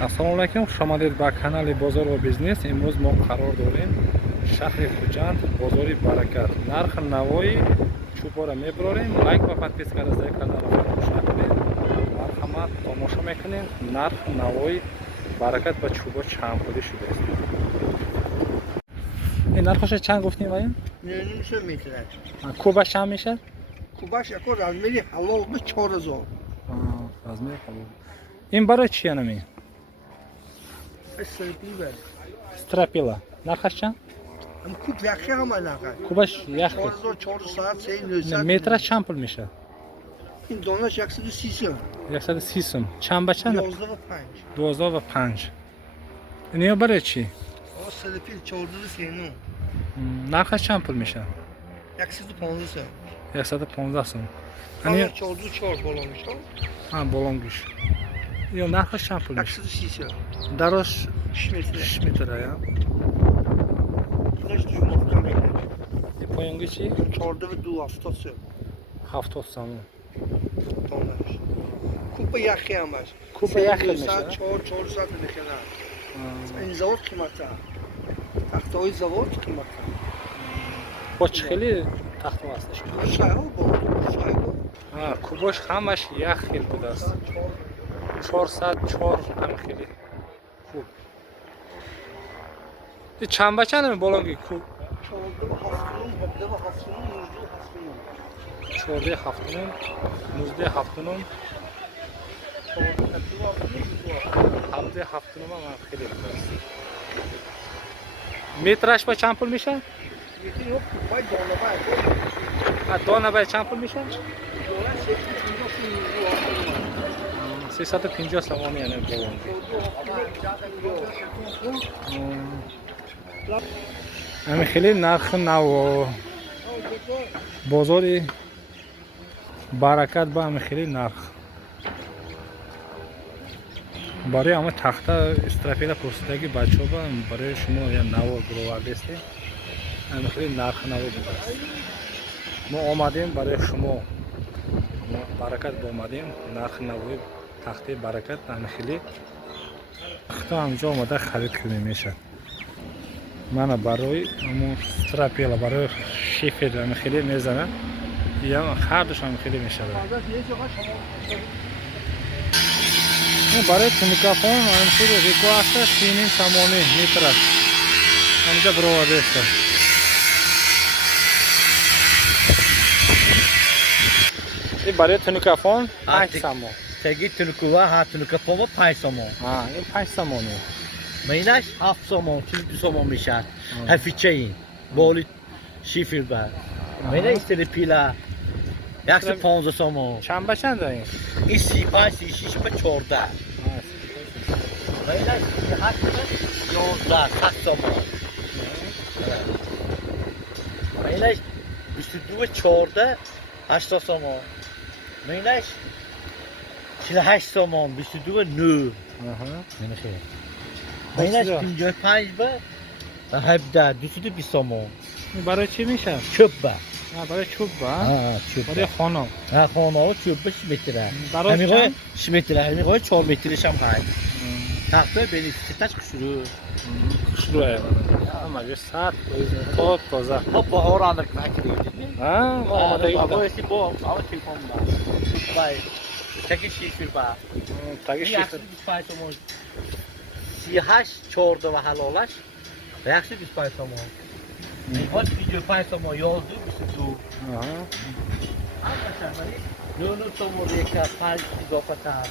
Assalomu alaykum, xush omaded ба канали Бозор ва бизнес. Имрӯз мо қарор дорем шаҳри Хуҷанд, бозори Баракат. Нарх навои чӯбора мебарорем. Лайк ва подписка раздай каналро фаромӯш накунед. Марҳамат, тамошо мекунем. Нарх навои Баракат ба чӯбор чанд пули шудааст. Ин нархош чанд гуфтем ая? نمیشه میتونه Кубаш чанд мешад? کوباش اکو رزمیری حلال به 4000 размер халол. Ин барои чи анами? استرپی بر Страпила. Нархаш чанд? ام کوب یخی هم نخواه Кубаш яхи. 4000 400 سه 900 Метраш чанд пул мешад? این دانش 130 130 сум. Чанд ба чанд? 11 و 5 12.5. Ин барои чи? استرپی 14 Нархаш чанд пул мешад? 115 115 сум. Ани Ани 14 بالا میشه болонгиш. Ё нархаш чанд пул мешад? 130 Дарош 6 متر 6 метр ая. پولش تو محکم میکنه Поёнги чи? 14 و 2 70 70 сум. دانش کوب یخی هم است کوب یخی میشه. 400 میکنه این زواد قیمته تختای زواد قیمته Бо чи хели тахто ҳасташ. شایعه با شایعه Кубош ҳамаш як хел будааст. 404 ҳам хели хуб. И чанд ба чанд болонги куб? 14 ҳафтунум, 19 ҳафтунум, 17 ҳафтунум ҳам хели будааст. Метраш ба чанд пул мешад? Дона ба чанд пул мешад? 350 сомон яъне болонги. Ами хеле нарх наво. Бозори Баракат ба ами хеле нарх. Барои ама тахта истрафила пурсидаги бачаҳо барои шумо я наво гировардестем. Ами хеле нарх наво будааст. Мо омадем барои шумо Баракат омадем. Нарх навои тахти Баракат ами хеле хто ҳамҷо омада харид кунем мешад. Мана барои амон страпела барои шифер ами хеле мезанад. Я хардуш ами хеле мешавад. Барои микрофон ами хеле рико аста 3 самони метр аст. Ҳамҷо бировардест. ин барои микрофон 5 самон. Tegi tünüküva ha tünükapoma 5 somon. ин 5 самони. Maynaş 7 somon, 2 somon mishad. Hafichayin. Boli shifir ba. Mayna istedi pila. Yaksı 15 somon. Чанд ба чанд ин? İs 5 pa 14. Maynaş 11 7 somon. Maynaş 22 14 8 somon. Maynaş 48 somon, 22 9. Mana shu. Maynaş 55 ba. Habda 20 somon. ин барои чи мешад? Çöp ba. Барои чӯб ба? Çöp. барои хона. Ha, xona çöp 5 metre. Daroz Hamigoy çand? 5 metre, hamigoy 4 metre sham hay. Taxta beni sitaç kuşuru. Хушрӯ ая. Ама ё сад то тоза. Hop oranlık nakiliydi. Мо омадаги Ama будам. esi bu, ama telefon ba. Bay. Tekin şifir ba. Таги шифр. Yaxşı 25 somon. Sihaş çordu ve halolaş. Yaxşı 25 somon. Hot video 5 somon yoldu. Du. Arkadaşlar beni Nunu somon reka 5 zopata.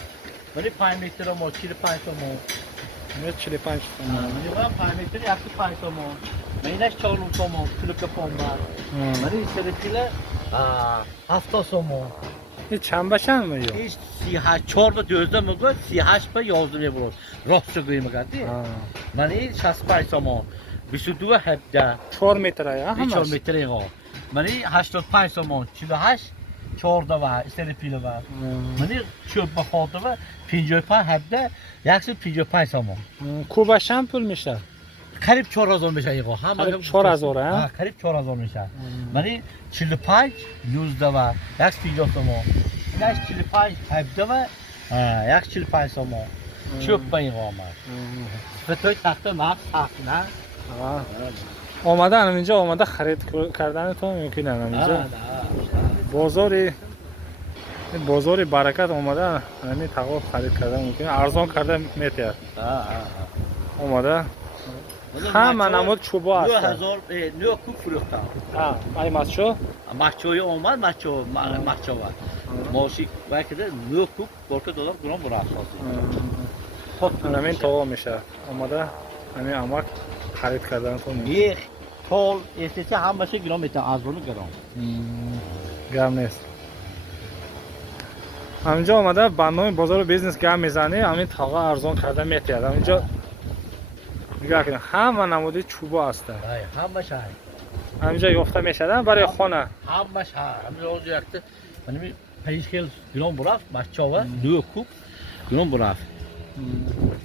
Beni 5 metre mo 45 somon. ё 45 сомон. Beni var 5 metre yaxşı 5 somon. Maynaş çorlu somon. Külük yapon var. Beni istedikle 7 somon. ин чанд ба чанд ё? Hiç sihaş çorba dözde mi gör? Sihaş pa yoldu ne bulur? Rostça kıyımı kadar. Beni 65 somon. 22 hebde. 4 метр ая 3 ҳамаш. metre yol. Beni 85 somon. 48 çorda var. İstedi pili var. Beni çöp bakıldı var. 55 hebde. Yaksı 55 somon. Куба чанд пул мешад? Karib 4000 meşe yığo. Qarib 4000 ha? Karib 4000 meşe. Beni 45 yüzde var. Yaksı 50 somon. Yaş 45 hebde var. Yaksı 45 somon. cho'ppang omad. Fitoy taxta max taxna. آمده اینجا آمده خرید کردن تو ممکنه اینجا بازاری برکت آمده همین تقاضا خرید کردن ممکنه ارزان کرده میتیاد آمده همه نمود چوبا هست 2000 نو کوب فروختم. ای مچو مچوی اومد مچو ماشی وقتی نو کوب $40 گرم برای اساسی. همین تو میشه آمده همین امک خرید کردن تو یک تول استیچ همش گرم میتونه ارزون گرم. گرم نیست همینجا آمده برنامه بازار بیزنس گرم میزنه همین تاقا ارزان کرده میتیاد همینجا نگاه کنید همه نموده چوبا هسته همش همینجا یافته میشدن برای خانه همش همینجا روز یکته من 5 کیلو گرم برافت بچه‌ها 2 کوب گرم برافت.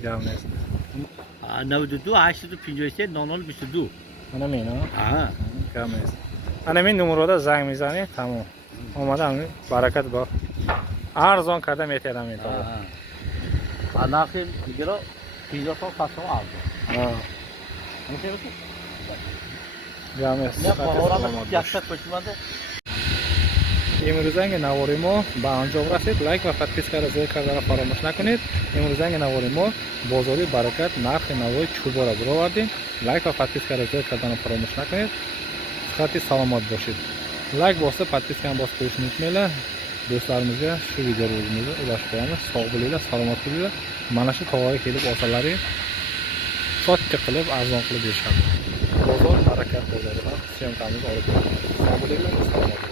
گرم نیست 92 853 00 22 من مینا آها گرم نیست همین نمره را زنگ میزنی تمام آمده همین برکت با ارزان کرده میتیاد همین تاقا ناخیر دیگه رو 15 سال پسا ارزون. گرم نیست نه قرارم یکشت پشیمانده. امروزنگ نواری ما به انجام رسید. لایک و پادپیسکا را زیر کردن فراموش نکنید. امروزنگ نواری ما بازاری برکت نرخ نوای چوبا را برآوردیم. لایک و پادپیسکا را زیر کردن فراموش نکنید. خاطر سلامت باشید. لایک واسه پادپیسکا هم باز qo'yishni unutmanglar. Do'stlarimizga shu video o'zimizni ulashib qo'yamiz. Sog' bo'linglar, salomat bo'linglar. Mana shu tog'aga kelib olsalaring sotga qilib arzon qilib berishadi. Bozor barakat bozoridan syomkamizni olib boramiz. Sog' bo'linglar, salomat bo'ling.